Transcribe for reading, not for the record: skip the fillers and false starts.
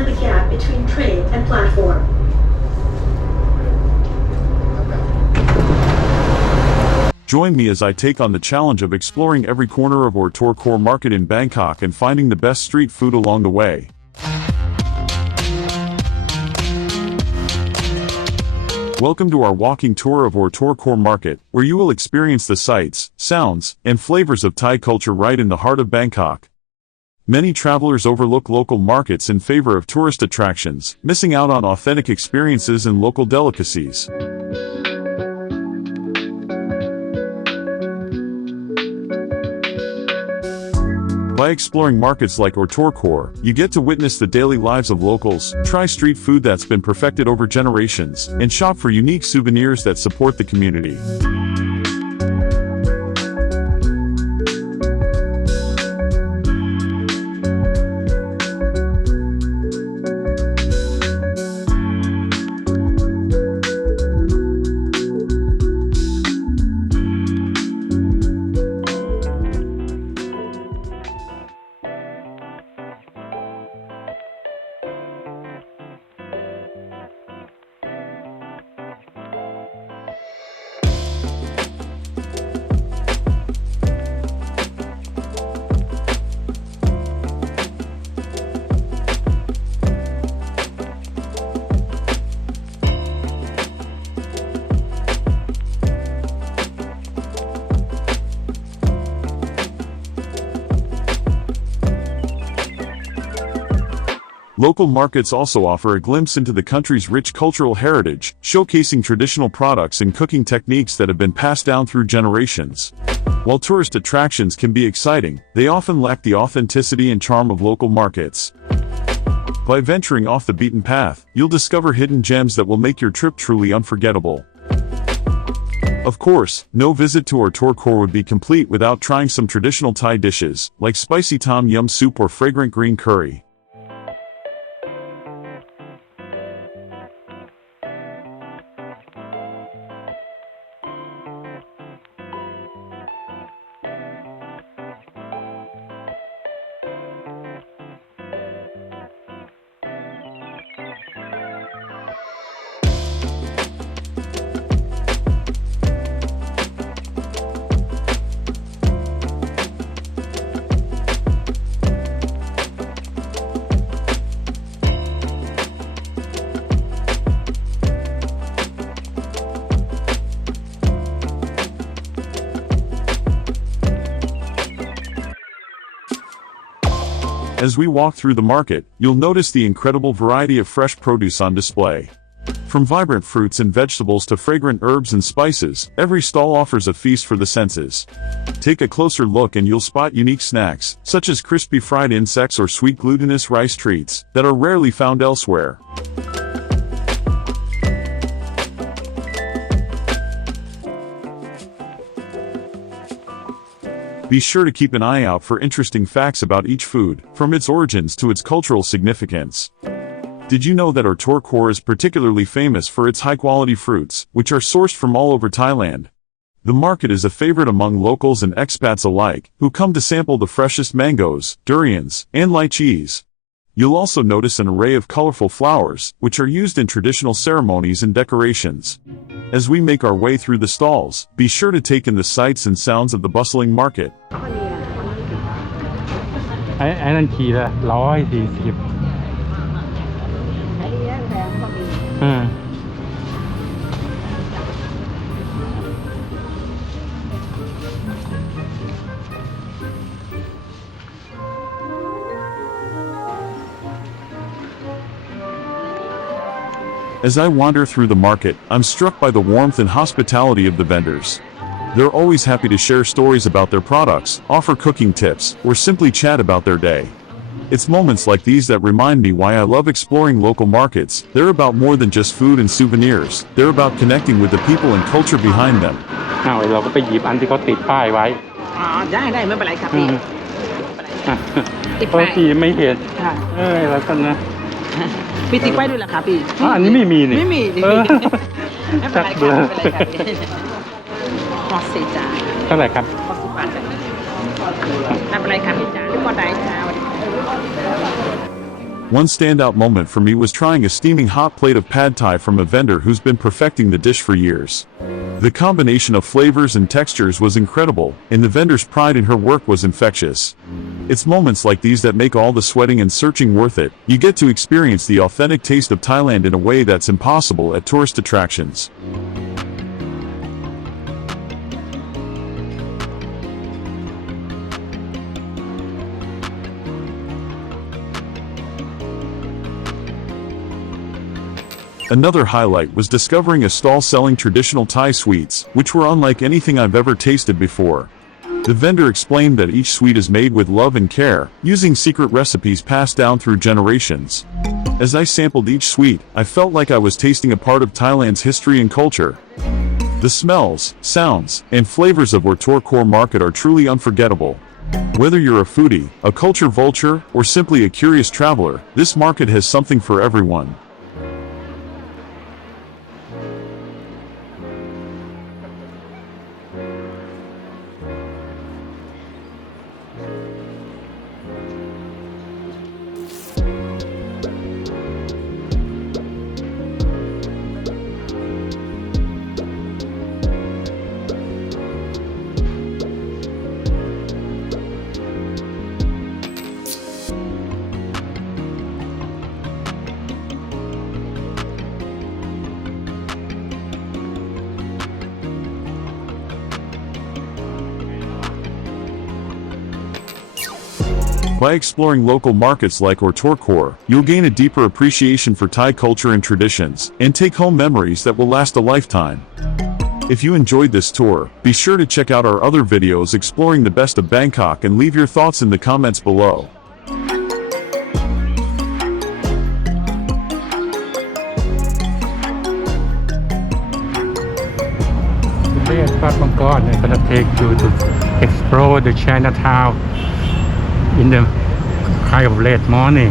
find the gap between train and platform. Join me as I take on the challenge of exploring every corner of Tor Market in Bangkok and finding the best street food along the way. Welcome to our walking tour of Tor Market, where you will experience the sights, sounds, and flavors of Thai culture right in the heart of Bangkok. Many travelers overlook local markets in favor of tourist attractions, missing out on authentic experiences and local delicacies. By exploring markets like Tor, you get to witness the daily lives of locals, try street food that's been perfected over generations, and shop for unique souvenirs that support the community. Local markets also offer a glimpse into the country's rich cultural heritage, showcasing traditional products and cooking techniques that have been passed down through generations. While tourist attractions can be exciting, they often lack the authenticity and charm of local markets. By venturing off the beaten path, you'll discover hidden gems that will make your trip truly unforgettable. Of course, no visit to Tor would be complete without trying some traditional Thai dishes, like spicy tom yum soup or fragrant green curry. As we walk through the market, you'll notice the incredible variety of fresh produce on display. From vibrant fruits and vegetables to fragrant herbs and spices, every stall offers a feast for the senses. Take a closer look and you'll spot unique snacks, such as crispy fried insects or sweet glutinous rice treats, that are rarely found elsewhere. Be sure to keep an eye out for interesting facts about each food, from its origins to its cultural significance. Did you know that Tor is particularly famous for its high-quality fruits, which are sourced from all over Thailand? The market is a favorite among locals and expats alike, who come to sample the freshest mangoes, durians, and lychees. You'll also notice an array of colorful flowers, which are used in traditional ceremonies and decorations. As we make our way through the stalls, be sure to take in the sights and sounds of the bustling market. ไอ้นั่นขีดละ140อืม As I wander through the market, I'm struck by the warmth and hospitality of the vendors. They're always happy to share stories about their products, offer cooking tips, or simply chat about their day. It's moments like these that remind me why I love exploring local markets. They're about more than just food and souvenirs. They're about connecting with the people and culture behind them. เราก็ไปหยิบอันที่เขาติดป้ายไว้ได้ไม่เป็นไรครับพี่ติดป้าป้ายยไม่เห็นแล้วกันนะ มีติดป้ายด้วยเหรอครับพี่อันนี้ไม่มีนี่ไม่มีไม่เป็นไรครับไม่เป็นไรครับฮอสเซจ่าเท่าไหร่ครับ60 บาทไม่เป็นไรครับพี่จ่าหรือว่าได้จ้า One standout moment for me was trying a steaming hot plate of pad thai from a vendor who's been perfecting the dish for years. The combination of flavors and textures was incredible, and the vendor's pride in her work was infectious. It's moments like these that make all the sweating and searching worth it. You get to experience the authentic taste of Thailand in a way that's impossible at tourist attractions. Another highlight was discovering a stall selling traditional Thai sweets, which were unlike anything I've ever tasted before. The vendor explained that each sweet is made with love and care, using secret recipes passed down through generations. As I sampled each sweet, I felt like I was tasting a part of Thailand's history and culture. The smells, sounds, and flavors of Ortor Core Market are truly unforgettable. Whether you're a foodie, a culture vulture, or simply a curious traveler, this market has something for everyone. By exploring local markets like Ortor Core, you'll gain a deeper appreciation for Thai culture and traditions, and take home memories that will last a lifetime. If you enjoyed this tour, be sure to check out our other videos exploring the best of Bangkok and leave your thoughts in the comments below. Today at Bangkok, I'm gonna take you to explore the Chinatown in the kind of late morning.